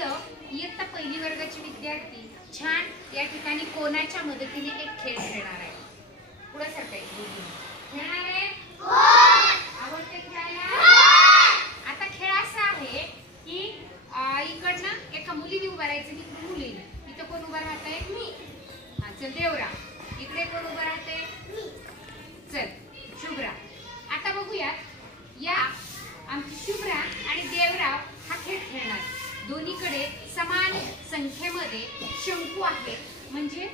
मुलं इयत्ता पहिली वर्गाचे विद्यार्थी छान या ठिकाणी कोणाच्या मदतीने एक खेळ खेळणार आहे. पुढे सरकायचं खेळणार आहे. आवडते खेळायला. आता खेळ असा आहे की इकडनं एका मुलीने उभा राहायचं की मुलीने. इथं कोण उभा राहतंय? मी. हा चल देवराव. इकडे कोण उभा राहतंय? मी. चल शुभ्रा. आता बघूया या आमची शुभ्रा आणि देवराव हा खेळ खेळणार. दोन्हीकडे समान संख्येमध्ये शंकू आहेत. म्हणजे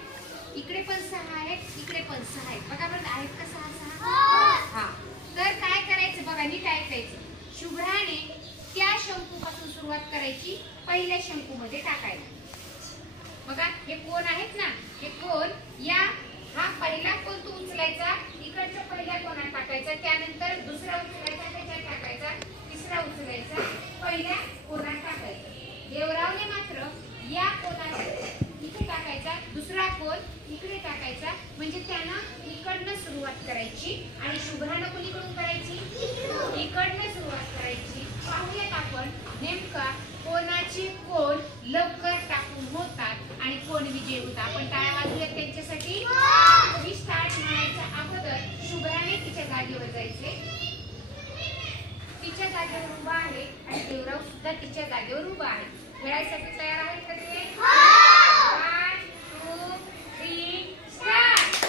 इकडे पण 6 आहेत, इकडे पण 6 आहेत. बघा बरं आहेत का 6? हा. तर काय करायचं बघा, नीट ऐकायचं. शुभ्राने त्या शंकूपासून सुरुवात करायची. पहिल्या शंकूमध्ये टाकायचं. बघा हे कोण आहेत ना, हे कोण या हा पहिला कोण तू उचलायचा, इकडच्या पहिल्या कोणात टाकायचा, त्यानंतर दुसरा उचलायचा, त्याच्यात टाकायचा, तिसरा उचलायचा, पहिल्या कोणात टाकायचा. देवरावने मात्र या कोणात इथे टाकायचा, दुसरा कोण इकडे टाकायचा. म्हणजे त्यानं इकडनं सुरुवात करायची आणि शुभ्रानं कुणीकडून करायची? इकडनं सुरुवात करायची. पाहूयात आपण नेमका कोणाचे कोण लवकर टाकून होतात आणि कोण विजय होता. आपण टाळ्या वाजवूयात त्यांच्यासाठी. मी स्टार्ट म्हणायच्या अगोदर शुभ्राने तिच्या जागेवर जायचे. तिच्या जागेवर उभा आहे आणि देवराव सुद्धा तिच्या जागेवर उभा आहे. खेळायसाठी तयार आहेत का ते? 1 2 3 स्टार्ट.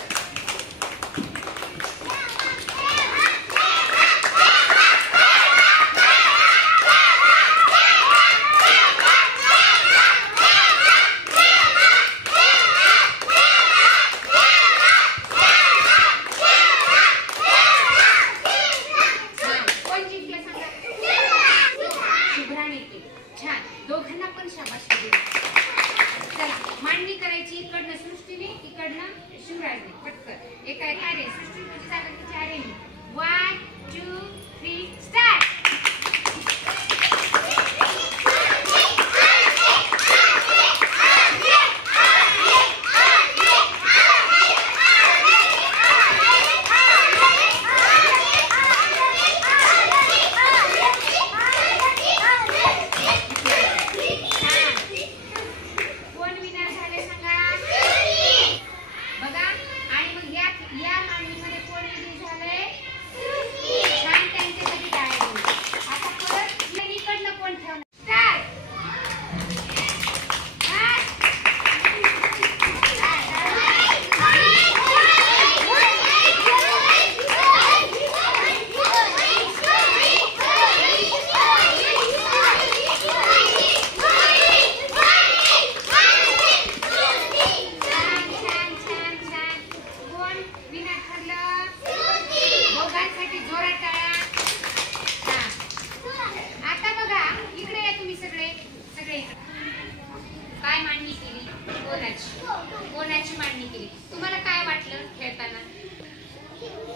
कोणाची मांडणी केली? तुम्हाला काय वाटलं खेळताना?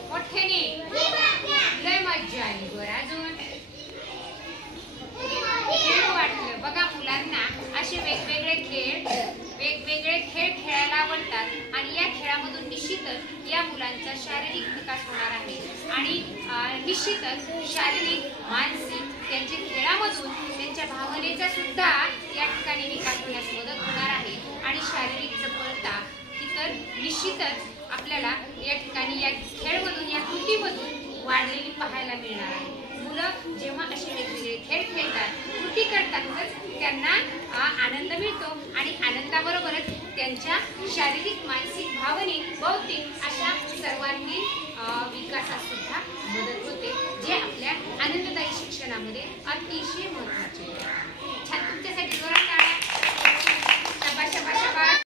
मोठ्याने लय मज्जा आली. बरं अजून खेळ वाटलं. बघा मुलांना असे वेगवेगळे खेळ खेळायला आवडतात आणि या खेळामधून निश्चितच या मुलांचा शारीरिक विकास होणार आहे आणि निश्चितच शारीरिक मानसिक त्यांच्या खेळामधून त्यांच्या भावनेचा सुद्धा या ठिकाणी विकास होण्यास मदत होणार आहे आणि शारीरिक चपळता ही तर निश्चितच आपल्याला या ठिकाणी या खेळमधून या कृतीमधून वाढलेली पाहायला मिळणार आहे. मुलं जेव्हा असे वेगवेगळे खेळ खेळतात, कृती करतातच त्यांना आनंद मिळतो आणि आनंदाबरोबरच त्यांच्या शारीरिक मानसिक भावनिक बौद्धिक अशा सर्वांगीण विकासास सुद्धा मदत होते, जे आपल्या आनंददायी शिक्षणामध्ये अतिशय